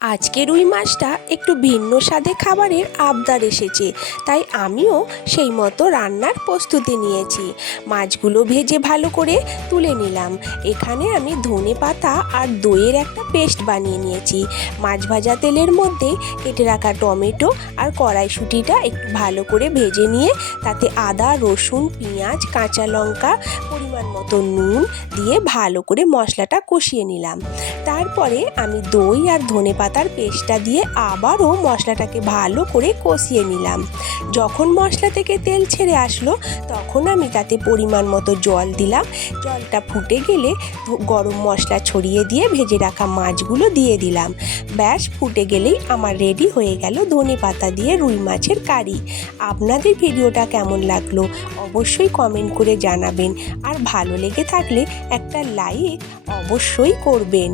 আজকে রুই মাছটা একটু ভিন্ন স্বাদে খাবারের আবদার এসেছে, তাই আমিও সেই মতো রান্নার প্রস্তুতি নিয়েছি। মাছগুলো ভেজে ভালো করে তুলে নিলাম। এখানে আমি ধনেপাতা আর দইয়ের একটা পেস্ট বানিয়ে নিয়েছি। মাছ ভাজা তেলের মধ্যে কেটে রাখা টমেটো আর কড়াইশুঁটিটা একটু ভালো করে ভেজে নিয়ে তাতে আদা, রসুন, পেঁয়াজ, কাঁচা লঙ্কা, পরিমাণ মতো নুন দিয়ে ভালো করে মশলাটা কষিয়ে নিলাম। তারপরে আমি দই আর ধনেপাতার পেস্টটা দিয়ে আবারও মশলাটাকে ভালো করে কষিয়ে নিলাম। যখন মশলা থেকে তেল ছেড়ে আসলো তখন আমি তাতে পরিমাণ মতো জল দিলাম। জলটা ফুটে গেলে গরম মশলা ছড়িয়ে দিয়ে ভেজে রাখা মাছগুলো দিয়ে দিলাম। ব্যাস, ফুটে গেলেই আমার রেডি হয়ে গেল ধনেপাতা দিয়ে রুই মাছের কারি। আপনাদের ভিডিওটা কেমন লাগলো অবশ্যই কমেন্ট করে জানাবেন, আর ভালো লেগে থাকলে একটা লাইক অবশ্যই করবেন।